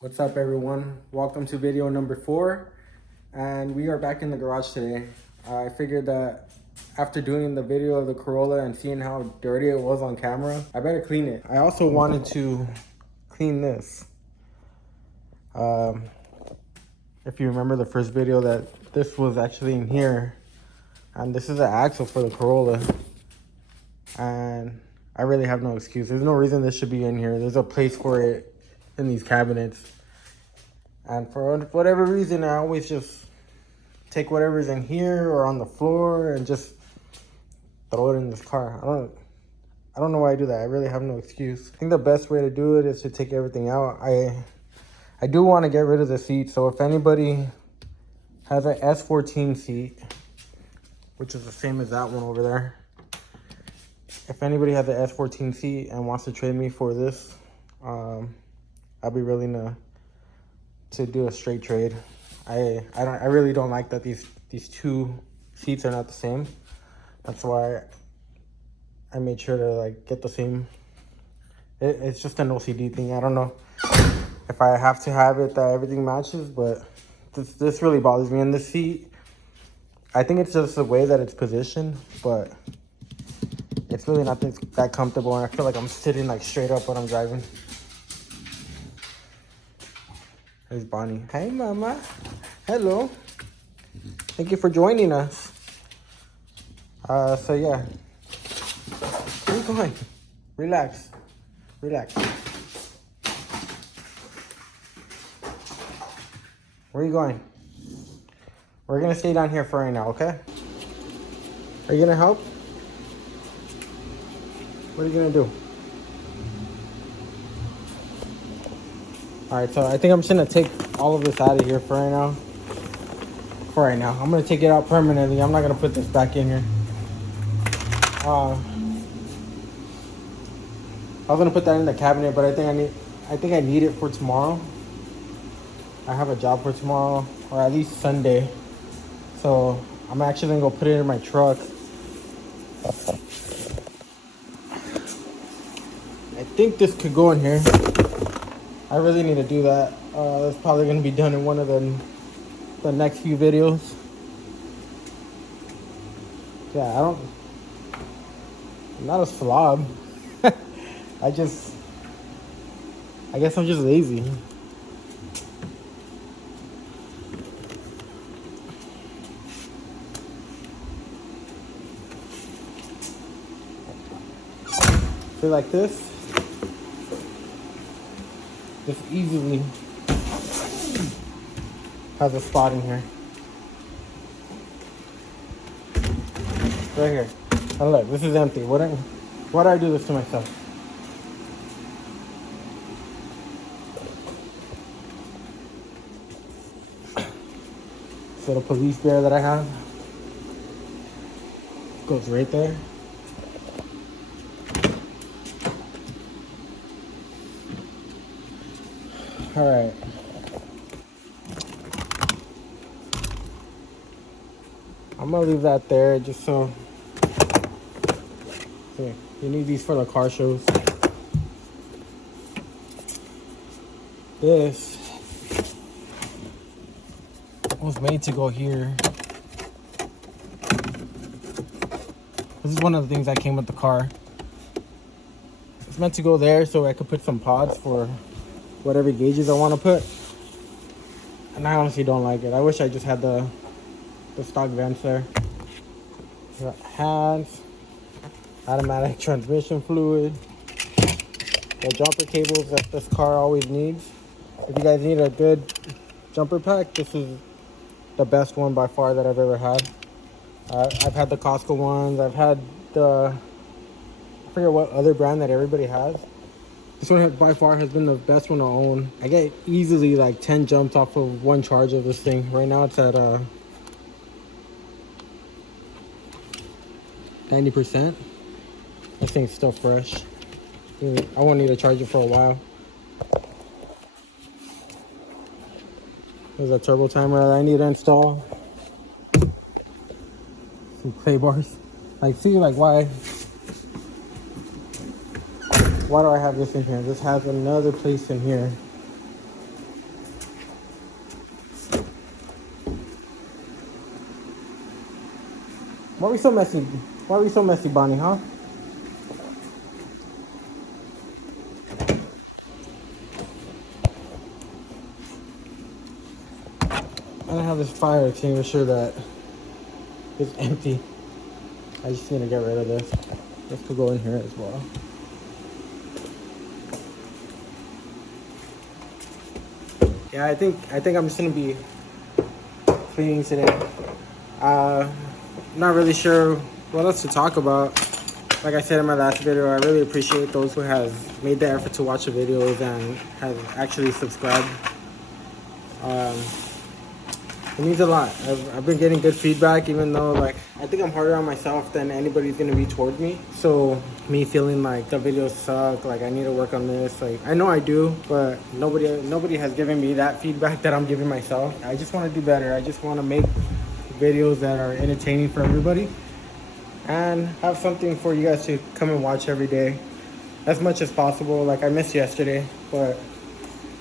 What's up, everyone? Welcome to video number 4, and we are back in the garage today. I figured that after doing the video of the Corolla and seeing how dirty it was on camera, I better clean it. I also wanted to clean this. If you remember the first video, that this was actually in here, and this is the axle for the Corolla, and I really have no excuse. There's no reason this should be in here. There's a place for it in these cabinets. And for whatever reason, I always just take whatever's in here or on the floor and just throw it in this car. I don't know why I do that. I really have no excuse. I think the best way to do it is to take everything out. I do want to get rid of the seat. So if anybody has an S14 seat, which is the same as that one over there, if anybody has an S14 seat and wants to trade me for this, I'll be willing to do a straight trade. I really don't like that these two seats are not the same. That's why I made sure to like get the same. It's just an OCD thing. I don't know if I have to have it that everything matches, but this really bothers me. And the seat, I think it's just the way that it's positioned, but it's really not that comfortable, and I feel like I'm sitting like straight up when I'm driving. There's Bonnie. Hey, Mama. Hello. Thank you for joining us. So yeah. Where are you going? Relax. Relax. Where are you going? We're gonna stay down here for right now, okay? Are you gonna help? What are you gonna do? Alright, so I think I'm just gonna take all of this out of here for right now. I'm gonna take it out permanently. I'm not gonna put this back in here. I was gonna put that in the cabinet, but I think I need it for tomorrow. I have a job for tomorrow, or at least Sunday. So I'm actually gonna go put it in my truck. I think this could go in here. I really need to do that. That's probably going to be done in one of the next few videos. Yeah, I'm not a slob. I guess I'm just lazy. Feel like this. Just easily has a spot in here. Right here. And look, this is empty. Why do I do this to myself? This little police bear that I have goes right there. All right. I'm gonna leave that there just so. Here, you need these for the car shows. This was made to go here. This is one of the things that came with the car. It's meant to go there so I could put some pods for whatever gauges I want to put, and I honestly don't like it. I wish I just had the stock vents there. You got hands, automatic transmission fluid, the jumper cables that this car always needs. If you guys need a good jumper pack, this is the best one by far that I've ever had. I've had the Costco ones. I've had I forget what other brand that everybody has. This one by far has been the best one to own. I get easily like 10 jumps off of one charge of this thing. Right now it's at 90%. This thing's still fresh. I won't need to charge it for a while. There's a turbo timer that I need to install. Some clay bars. Like, see, like why do I have this in here? This has another place in here Why are we so messy? Why are we so messy, Bonnie, huh? I don't have this fire extinguisher that is empty. I just need to get rid of this. This could go in here as well. Yeah, I think I'm just gonna be cleaning today. Not really sure what else to talk about. Like I said in my last video, I really appreciate those who have made the effort to watch the videos and have actually subscribed. It means a lot. I've been getting good feedback, even though like I think I'm harder on myself than anybody's gonna be towards me. So me feeling like the videos suck, like I need to work on this, like I know I do, but nobody has given me that feedback that I'm giving myself. I just want to do better. I just want to make videos that are entertaining for everybody and have something for you guys to come and watch every day as much as possible. Like I missed yesterday, but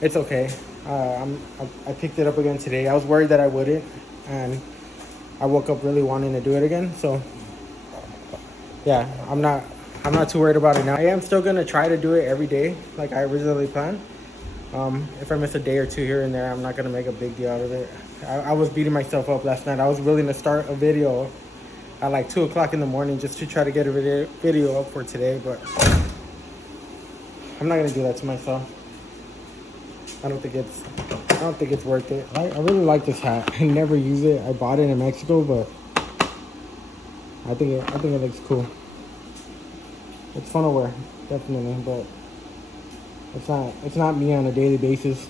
it's okay. I picked it up again today. I was worried that I wouldn't, and I woke up really wanting to do it again. So yeah, I'm not too worried about it now. I am still gonna try to do it every day like I originally planned. If I miss a day or two here and there, I'm not gonna make a big deal out of it. I was beating myself up last night. I was willing to start a video at like 2 o'clock in the morning just to try to get a video up for today, but I'm not gonna do that to myself. I don't think it's worth it. I really like this hat. I never use it. I bought it in Mexico, but I think it looks cool. It's fun to wear, definitely, but it's not me on a daily basis.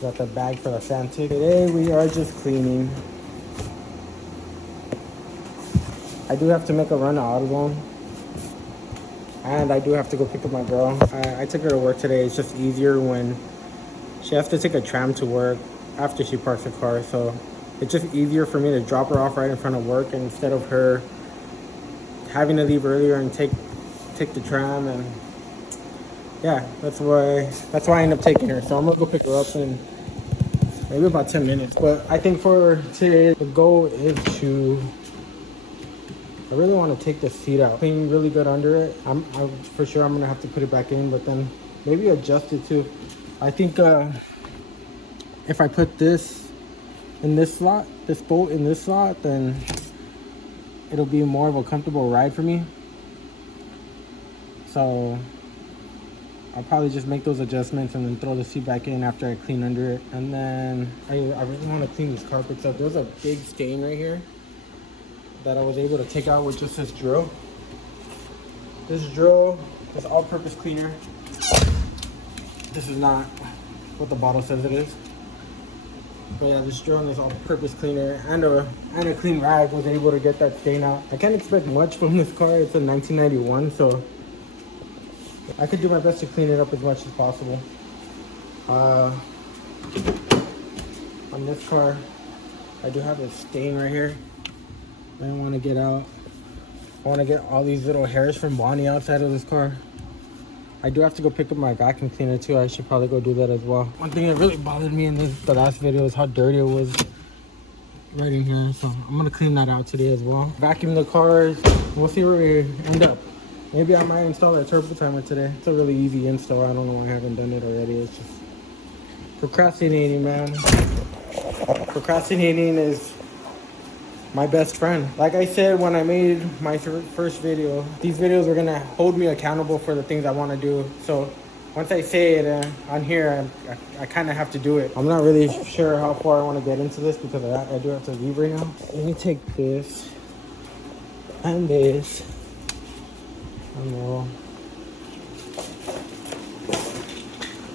Got the bag for the Santa. Today we are just cleaning. I do have to make a run to AutoZone, and I do have to go pick up my girl. I took her to work today. It's just easier when she has to take a tram to work after she parks her car, so it's just easier for me to drop her off right in front of work instead of her having to leave earlier and take the tram. And yeah, that's why I end up taking her. So I'm gonna go pick her up in maybe about 10 minutes. But I think for today, the goal is to, I really want to take the seat out, clean really good under it. I'm for sure I'm gonna have to put it back in, but then maybe adjust it too. I think if I put this in this slot, this bolt in this slot, then it'll be more of a comfortable ride for me. So I'll probably just make those adjustments and then throw the seat back in after I clean under it. And then I really want to clean these carpets up. There's a big stain right here that I was able to take out with just this drill. This drill is all-purpose cleaner. This is not what the bottle says it is. But yeah, this drill and this all-purpose cleaner and a clean rag was able to get that stain out. I can't expect much from this car. It's a 1991, so I could do my best to clean it up as much as possible. On this car, I do have a stain right here I don't want to get out. I want to get all these little hairs from Bonnie outside of this car. I do have to go pick up my vacuum cleaner too. I should probably go do that as well. One thing that really bothered me in the last video is how dirty it was right in here. So I'm going to clean that out today as well. Vacuum the cars. We'll see where we end up. Maybe I might install a turbo timer today. It's a really easy install. I don't know why I haven't done it already. It's just procrastinating, man. Procrastinating is my best friend. Like I said when I made my first video, these videos are gonna hold me accountable for the things I want to do. So once I say it on here, I kind of have to do it. I'm not really sure how far I want to get into this because I do have to leave right now. Let me take this and this.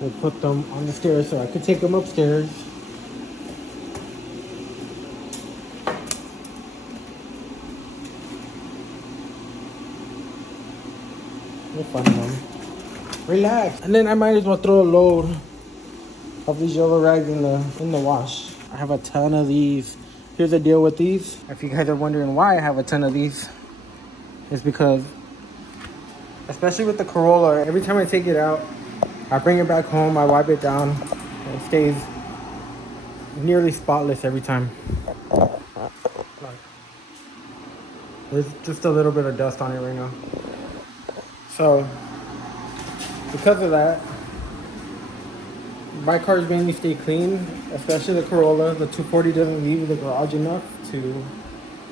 We'll put them on the stairs so I could take them upstairs. We'll find them. Relax. And then I might as well throw a load of these yellow rags in the wash. I have a ton of these. Here's the deal with these. If you guys are wondering why I have a ton of these, it's because, especially with the Corolla, every time I take it out, I bring it back home, I wipe it down, It stays nearly spotless every time. There's just a little bit of dust on it right now. So because of that, my cars mainly stay clean, especially the Corolla. The 240 doesn't leave the garage enough to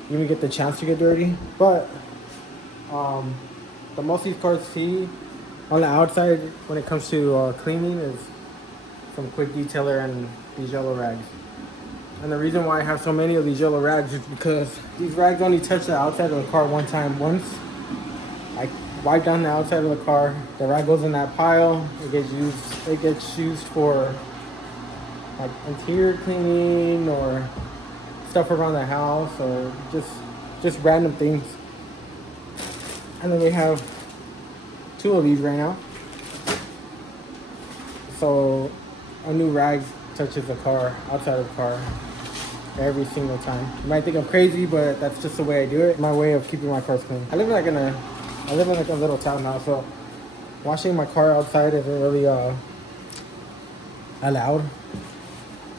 even get the chance to get dirty. But the most these cars see on the outside when it comes to cleaning is some quick detailer and these yellow rags. And the reason why I have so many of these yellow rags is because these rags only touch the outside of the car one time. Once I wipe down the outside of the car, the rag goes in that pile. It gets used for like interior cleaning or stuff around the house or just random things. And then we have 2 of these right now. So a new rag touches the car, outside of the car, every single time. You might think I'm crazy, but that's just the way I do it. My way of keeping my cars clean. I live in like a little townhouse, so washing my car outside isn't really allowed.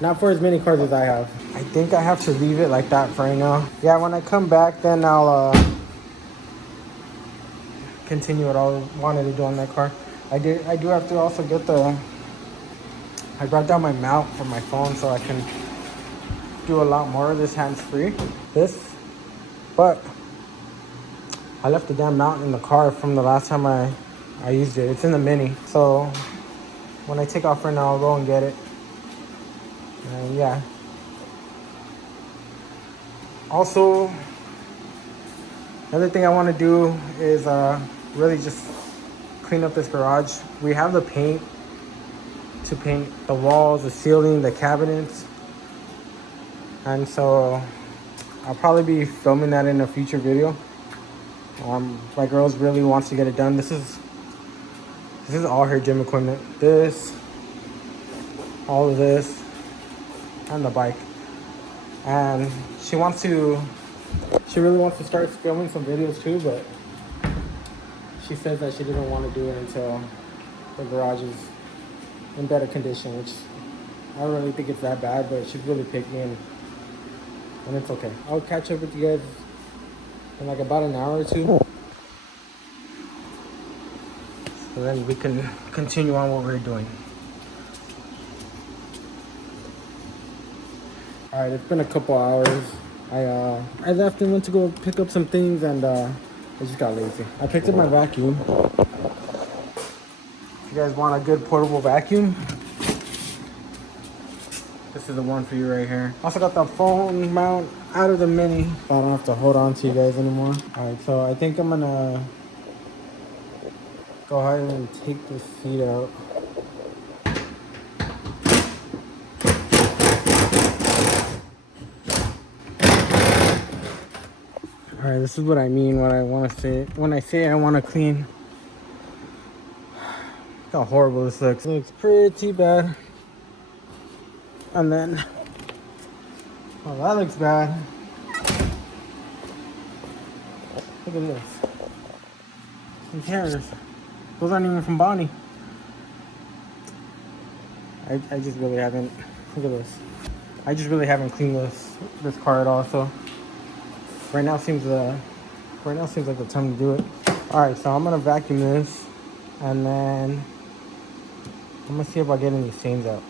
Not for as many cars as I have. I think I have to leave it like that for right now. Yeah, when I come back, then I'll continue what I wanted to do on that car. I do have to also get I brought down my mount for my phone so I can do a lot more of this hands-free. But I left the damn mount in the car from the last time I used it. It's in the Mini. So when I take off right now, I'll go and get it. And yeah. Also, another thing I want to do is really just clean up this garage. We have the paint to paint the walls, the ceiling, the cabinets. And so I'll probably be filming that in a future video. My girls really wants to get it done. This is all her gym equipment. All of this, and the bike. And she really wants to start filming some videos too, but she says that she didn't want to do it until the garage is in better condition, which I don't really think it's that bad, but she's really picky and it's okay. I'll catch up with you guys in like about an hour or 2. So then we can continue on what we're doing. All right, it's been a couple hours. I left and went to go pick up some things and I just got lazy. I picked up my vacuum. If you guys want a good portable vacuum, this is the one for you right here. Also got the phone mount out of the Mini, so I don't have to hold on to you guys anymore. All right, so I think I'm gonna go ahead and take this seat out. All right, this is what I mean, what I want to say. When I say I want to clean, look how horrible this looks. It looks pretty bad. And then, oh, that looks bad. Look at this. Who cares? Those aren't even from Bonnie. I just really haven't, look at this. I just really haven't cleaned this car at all, so right now seems like the time to do it. All right, so I'm gonna vacuum this, and then I'm gonna see if I get any stains out.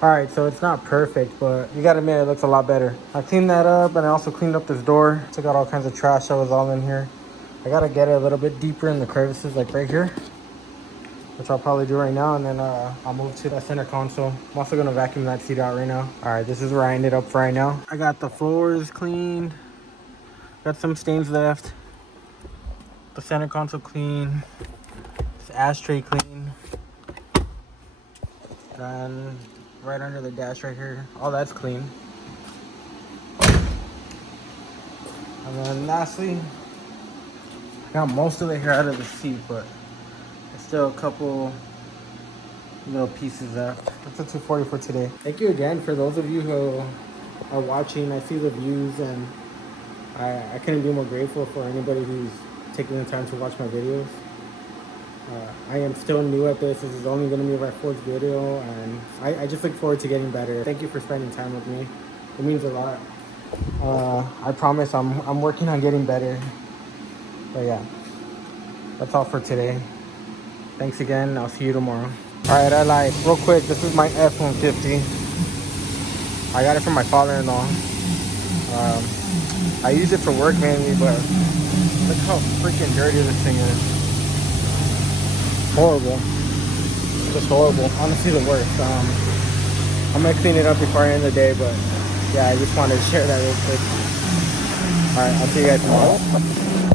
All right, so it's not perfect, but you gotta admit it looks a lot better. I cleaned that up, and I also cleaned up this door. Took out all kinds of trash that was all in here. I gotta get it a little bit deeper in the crevices, like right here, which I'll probably do right now, and then I'll move to the center console. I'm also gonna vacuum that seat out right now. All right, this is where I ended up for right now. I got the floors cleaned. Got some stains left. The center console clean. This ashtray clean. And right under the dash right here. All that's clean. And then lastly, I got most of the hair out of the seat, but there's still a couple little pieces left. That's a 240 for today. Thank you again for those of you who are watching. I see the views, and I couldn't be more grateful for anybody who's taking the time to watch my videos. I am still new at this. This is only going to be my fourth video, and I just look forward to getting better. Thank you for spending time with me. It means a lot. I promise I'm working on getting better. But yeah, that's all for today. Thanks again. I'll see you tomorrow. Alright, I lied. Real quick, this is my F-150. I got it from my father-in-law. I use it for work mainly, but look how freaking dirty this thing is. Horrible. Just horrible. Honestly, the worst. I'm gonna clean it up before I end the day, but yeah, I just wanted to share that real quick. Alright, I'll see you guys tomorrow.